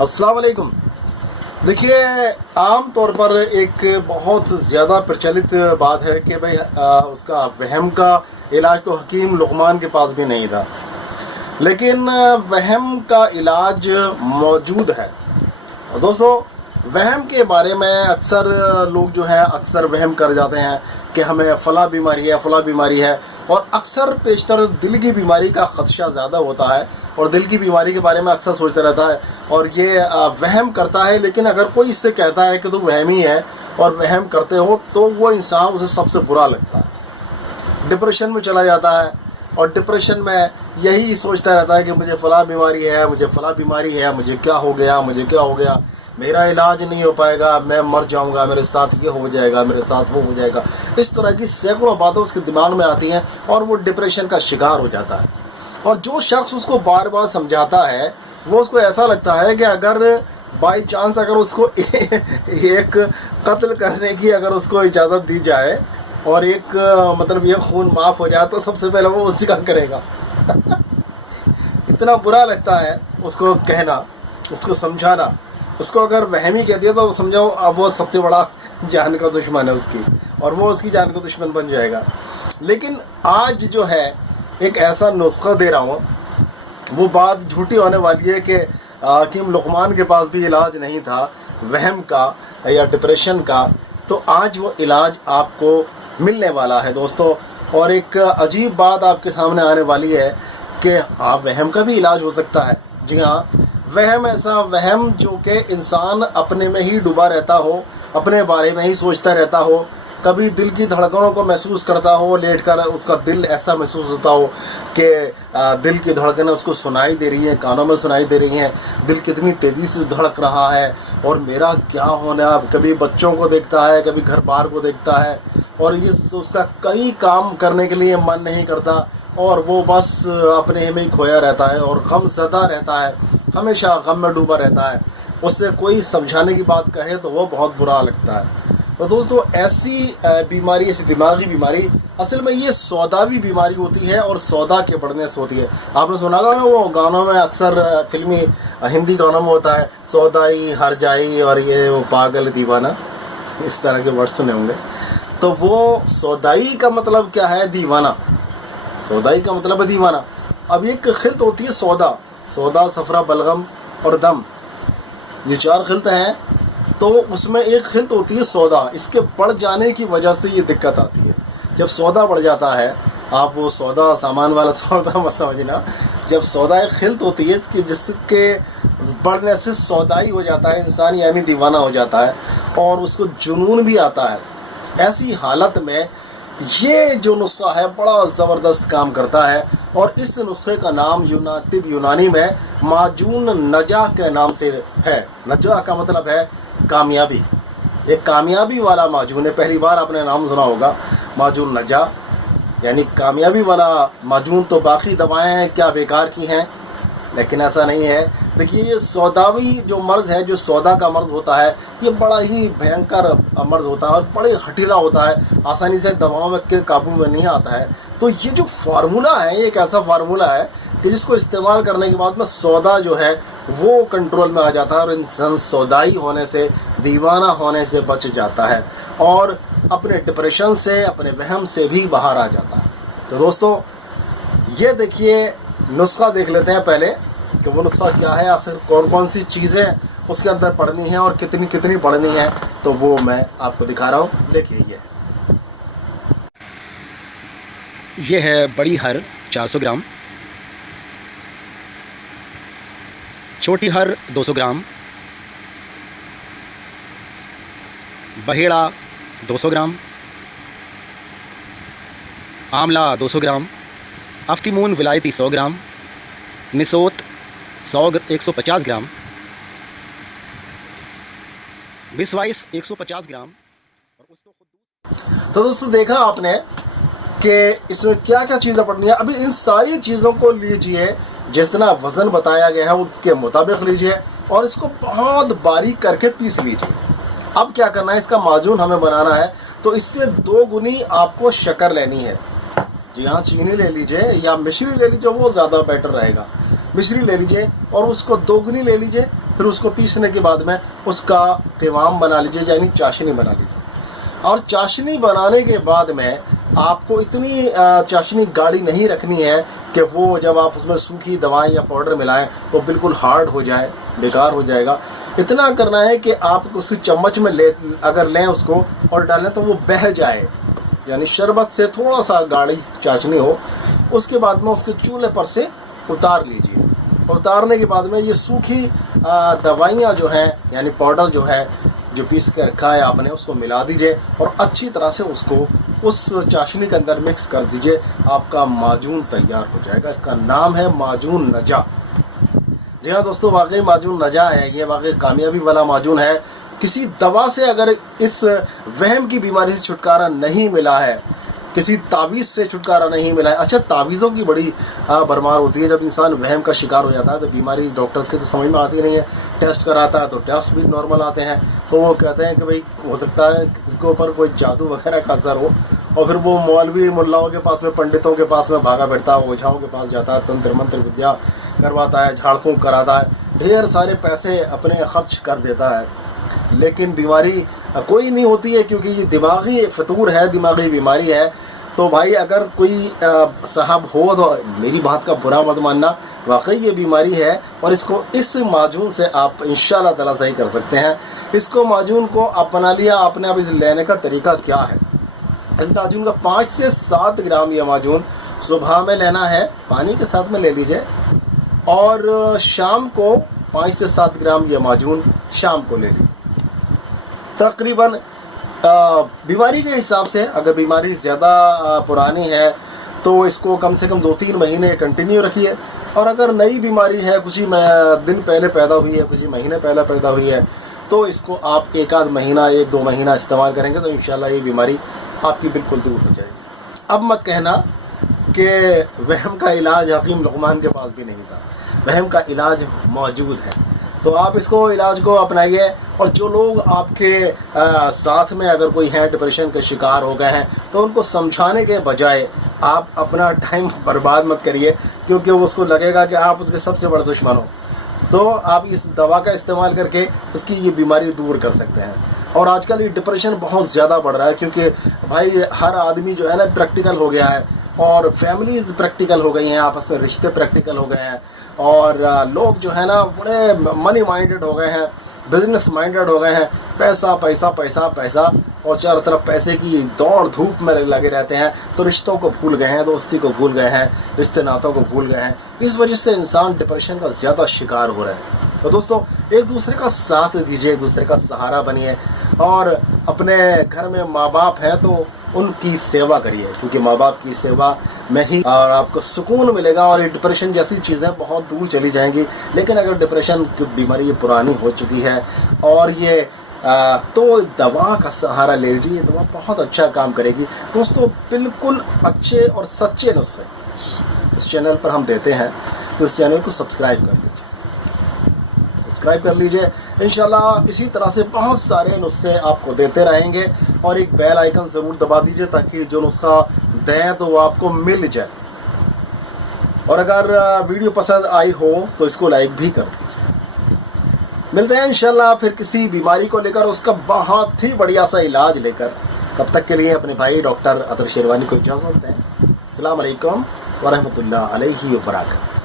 अस्सलाम वालेकुम। देखिए, आम तौर पर एक बहुत ज़्यादा प्रचलित बात है कि भाई उसका वहम का इलाज तो हकीम लुकमान के पास भी नहीं था, लेकिन वहम का इलाज मौजूद है। और दोस्तों, वहम के बारे में अक्सर लोग जो हैं अक्सर वहम कर जाते हैं कि हमें फ़ला बीमारी है, फ़ला बीमारी है, और अक्सर पेशतर दिल की बीमारी का ख़दशा ज़्यादा होता है और दिल की बीमारी के बारे में अक्सर सोचता रहता है और ये वहम करता है। लेकिन अगर कोई इससे कहता है कि तू वहमी है और वहम करते हो, तो वो इंसान उसे सबसे बुरा लगता है, डिप्रेशन में चला जाता है और डिप्रेशन में यही सोचता रहता है कि मुझे फ़ला बीमारी है, मुझे फ़ला बीमारी है, मुझे क्या हो गया, मुझे क्या हो गया, मेरा इलाज नहीं हो पाएगा, मैं मर जाऊंगा, मेरे साथ ये हो जाएगा, मेरे साथ वो हो जाएगा। इस तरह की सैकड़ों बातें उसके दिमाग में आती हैं और वो डिप्रेशन का शिकार हो जाता है। और जो शख्स उसको बार बार समझाता है, वो उसको ऐसा लगता है कि अगर बाई चांस अगर उसको एक कत्ल करने की अगर उसको इजाज़त दी जाए और एक मतलब ये खून माफ़ हो जाए, तो सबसे पहले वो उसी का करेगा। इतना बुरा लगता है उसको कहना, उसको समझाना। उसको अगर वहमी कह दिया तो समझो अब वो सबसे बड़ा जान का दुश्मन है उसकी, और वो उसकी जान का दुश्मन बन जाएगा। लेकिन आज जो है एक ऐसा नुस्खा दे रहा हूँ, वो बात झूठी होने वाली है कि हकीम लुकमान के पास भी इलाज नहीं था वहम का या डिप्रेशन का। तो आज वो इलाज आपको मिलने वाला है दोस्तों, और एक अजीब बात आपके सामने आने वाली है कि हाँ, वहम का भी इलाज हो सकता है। जी हाँ, वहम ऐसा वहम जो कि इंसान अपने में ही डूबा रहता हो, अपने बारे में ही सोचता रहता हो, कभी दिल की धड़कनों को महसूस करता हो, लेटकर उसका दिल ऐसा महसूस होता हो कि दिल की धड़कनें उसको सुनाई दे रही हैं, कानों में सुनाई दे रही हैं, दिल कितनी तेज़ी से धड़क रहा है और मेरा क्या होना। कभी बच्चों को देखता है, कभी घर बार को देखता है, और इस उसका कई काम करने के लिए मन नहीं करता और वो बस अपने में ही खोया रहता है और गम ज़दा रहता है, हमेशा गम में डूबा रहता है। उससे कोई समझाने की बात कहे तो वो बहुत बुरा लगता है। तो दोस्तों, ऐसी बीमारी, ऐसी दिमागी बीमारी असल में ये सौदावी बीमारी होती है और सौदा के बढ़ने से होती है। आपने सुना होगा ना, वो गानों में अक्सर फिल्मी हिंदी गानों में होता है, सौदाई हर जाई और ये वो पागल दीवाना, इस तरह के वर्ड सुने होंगे। तो वो सौदाई का मतलब क्या है? दीवाना। सौदाई का मतलब है दीवाना। अब एक खिल्त होती है सौदा, सौदा, सफरा, बलगम और दम, ये चार खिल्त हैं। तो उसमें एक खिल्त होती है सौदा। इसके बढ़ जाने की वजह से ये दिक्कत आती है। जब सौदा बढ़ जाता है, आप वो सौदा सामान वाला सौदा मत समझना, जब सौदा एक खिल्त होती है इसकी, जिसके बढ़ने से सौदाई हो जाता है इंसान, यानी दीवाना हो जाता है और उसको जुनून भी आता है। ऐसी हालत में ये जो नुस्खा है बड़ा ज़बरदस्त काम करता है, और इस नुस्खे का नाम यूनानी में माजून नजा के नाम से है। नजा का मतलब है कामयाबी, एक कामयाबी वाला माजून है। पहली बार आपने नाम सुना होगा माजून नजा, यानी कामयाबी वाला माजून। तो बाकी दवाएं क्या बेकार की हैं, लेकिन ऐसा नहीं है। देखिए, ये सौदावी जो मर्ज है, जो सौदा का मर्ज होता है, ये बड़ा ही भयंकर मर्ज होता है और बड़े हठीला होता है, आसानी से दवाओं में के काबू में नहीं आता है। तो ये जो फार्मूला है, ये एक ऐसा फार्मूला है कि जिसको इस्तेमाल करने के बाद में सौदा जो है वो कंट्रोल में आ जाता है और इंसान सौदाई होने से, दीवाना होने से बच जाता है और अपने डिप्रेशन से, अपने वहम से भी बाहर आ जाता है। तो दोस्तों, ये देखिए नुस्खा देख लेते हैं पहले कि वो नुस्खा क्या है, आखिर कौन कौन सी चीज़ें उसके अंदर पड़नी है और कितनी कितनी पड़नी है। तो वो मैं आपको दिखा रहा हूँ। देखिए, ये है बड़ी हर 400 ग्राम, छोटी हर 200 ग्राम, बहेड़ा 200 ग्राम, आंवला 200 ग्राम, अफ्तीमून विलायती 100 ग्राम, निसोत 150 ग्राम, बिस्वाइस 150 ग्राम। तो दोस्तों, देखा आपने कि इसमें क्या क्या चीज़ें पड़नी है। अभी इन सारी चीज़ों को लीजिए, जितना वज़न बताया गया है उसके मुताबिक लीजिए और इसको बहुत बारीक करके पीस लीजिए। अब क्या करना है, इसका माजून हमें बनाना है, तो इससे 2 गुनी आपको शक्कर लेनी है। जी हाँ, चीनी ले लीजिए या मिश्री ले लीजिए, वो ज़्यादा बेटर रहेगा। मिश्री ले लीजिए और उसको 2 गुनी ले लीजिए پھر اس کو پیسنے کے بعد میں اس کا قوام بنا لیجیے، یعنی چاشنی بنا لیجیے. اور چاشنی بنانے کے بعد میں آپ کو اتنی چاشنی گاڑی نہیں رکھنی ہے کہ وہ جب آپ اس میں سوکھی دوائیں یا پاؤڈر ملائیں تو بالکل ہارڈ ہو جائے، بیکار ہو جائے گا. اتنا کرنا ہے کہ آپ اس چمچ میں اگر لیں اس کو اور ڈالیں تو وہ بہہ جائے، یعنی شربت سے تھوڑا سا گاڑی چاشنی ہو. اس کے بعد میں اس کے چولہے پر سے اتار لیجیے. اتارنے کے بعد میں یہ سوکھی دوائیاں جو ہیں یعنی پاؤڈر جو ہے جو پیس کے رکھا ہے آپ نے اس کو ملا دیجئے اور اچھی طرح سے اس کو اس چاشنی کے اندر مکس کر دیجئے. آپ کا معجون تیار ہو جائے گا. اس کا نام ہے معجون نجا. جی ہاں دوستو، واقعی معجون نجا ہے. یہ واقعی کامیابی والا معجون ہے. کسی دوا سے اگر اس وہم کی بیماری سے چھٹکارا نہیں ملا ہے، کسی تعویذ سے چھٹکارا نہیں ملا ہے. اچھا، تعویذوں کی بڑی برمار ہوتی ہے. جب انسان وہم کا شکار ہو جاتا ہے تو بیماری ڈاکٹرز کے تو سمجھ میں آتی نہیں ہے. ٹیسٹ کراتا ہے تو ٹیسٹ بھی نارمل آتے ہیں، تو وہ کہتے ہیں کہ بھئی ہو سکتا ہے اس کے اوپر کوئی جادو وغیرہ کا اثر ہو. اور پھر وہ مولوی ملاؤں کے پاس میں، پنڈتوں کے پاس میں بھاگا پھرتا ہے، اوجھاؤں کے پاس جاتا ہے، تنتر منتر ودیا کرواتا ہے، جھاڑ پھونک کراتا ہے، ڈھیر سارے پیسے اپنے خرچ کر دیتا ہے. لیکن بیماری کوئی نہیں ہوتی ہے، کیونکہ یہ دماغی فطور ہے، دماغی بیماری ہے. تو بھائی اگر کوئی صاحب ہو تو میری بات کا برا مت ماننا، واقعی یہ بیماری ہے اور اس کو اس معجون سے آپ انشاءاللہ تعالی صحیح کر سکتے ہیں. اس کو معجون کو اپنا لیا آپ نے. اب اس لینے کا طریقہ کیا ہے؟ اس معجون کا 5 سے 7 گرام یہ معجون صبح میں لینا ہے، پانی کے ساتھ میں لے لیجئے، اور شام کو 5 سے 7 گرام یہ معجون شام کو لے لیجئے. تقریباً بیماری کے حساب سے اگر بیماری زیادہ پرانی ہے تو اس کو کم سے کم 2-3 مہینے کنٹینیو رکھیے. اور اگر نئی بیماری ہے، کچھ ہی دن پہلے پیدا ہوئی ہے، کچھ ہی مہینے پہلے پیدا ہوئی ہے، تو اس کو آپ 1-2 مہینہ استعمال کریں گے تو انشاءاللہ یہ بیماری آپ کی بالکل دور ہو جائے گی. اب مت کہنا کہ وہم کا علاج حکیم لقمان کے پاس بھی نہیں تھا. وہم کا علاج موجود ہے، تو آپ اس کو علاج کو اپنائیے. اور جو لوگ آپ کے ساتھ میں اگر کوئی ہے ڈپریشن کے شکار ہو گئے ہیں تو ان کو سمجھانے کے بجائے آپ اپنا ٹائم برباد مت کریے، کیونکہ اس کو لگے گا کہ آپ اس کے سب سے بڑے دشمن ہو. تو آپ اس دوا کا استعمال کر کے اس کی یہ بیماری دور کر سکتے ہیں. اور آج کل یہ ڈپریشن بہت زیادہ بڑھ رہا ہے، کیونکہ بھائی ہر آدمی جو ہے نا پریکٹیکل ہو گیا ہے، اور فیملیز پریکٹیکل ہو گئی ہیں، آپس میں رشتے پریکٹیکل ہو گئے ہیں، اور لوگ جو ہے نا بڑے منی مائنڈڈ ہو گئے ہیں، بزنس مائنڈڈ ہو گئے ہیں. پیسہ پیسہ پیسہ پیسہ، اور چاروں طرف پیسے کی دوڑ دھوپ میں لگے رہتے ہیں. تو رشتوں کو بھول گئے ہیں، دوستی کو بھول گئے ہیں، رشتے ناتوں کو بھول گئے ہیں. اس وجہ سے انسان ڈپریشن کا زیادہ شکار ہو رہا ہے. تو دوستو، ایک دوسرے کا ساتھ دیجیے، ایک دوسرے کا سہارا بنیے، اور اپنے گھر میں ماں باپ ہیں تو ان کی سیوا کریے، کیونکہ ماں باپ کی سیوا میں ہی اور آپ کو سکون ملے گا. اور یہ ڈپریشن جیسی چیزیں بہت دور چلی جائیں گی. لیکن اگر ڈپریشن کی بیماری یہ پرانی ہو چکی ہے اور یہ تو دوا کا سہارا لے لیجیے. یہ دوا بہت اچھا کام کرے گی. دوستو، بالکل اچھے اور سچے نسخے اس چینل پر ہم دیتے ہیں، تو اس چینل کو سبسکرائب کر لیجیے. انشاءاللہ اسی طرح سے بہت سارے نسخے آپ کو دیتے رہیں گے. اور ایک بیل آئیکن ضرور دبا دیجیے تاکہ جو نسخہ دیں تو وہ آپ کو مل جائے. اور اگر ویڈیو پسند آئی ہو تو اس کو لائک بھی کر دیجیے. ملتے ہیں انشاءاللہ پھر کسی بیماری کو لے کر، اس کا بہت ہی بڑھیا سا علاج لے کر. تب تک کے لیے اپنے بھائی ڈاکٹر عطر شیروانی کو اجازت دیں. السلام علیکم ورحمۃ اللہ علیہ وبرکاتہ.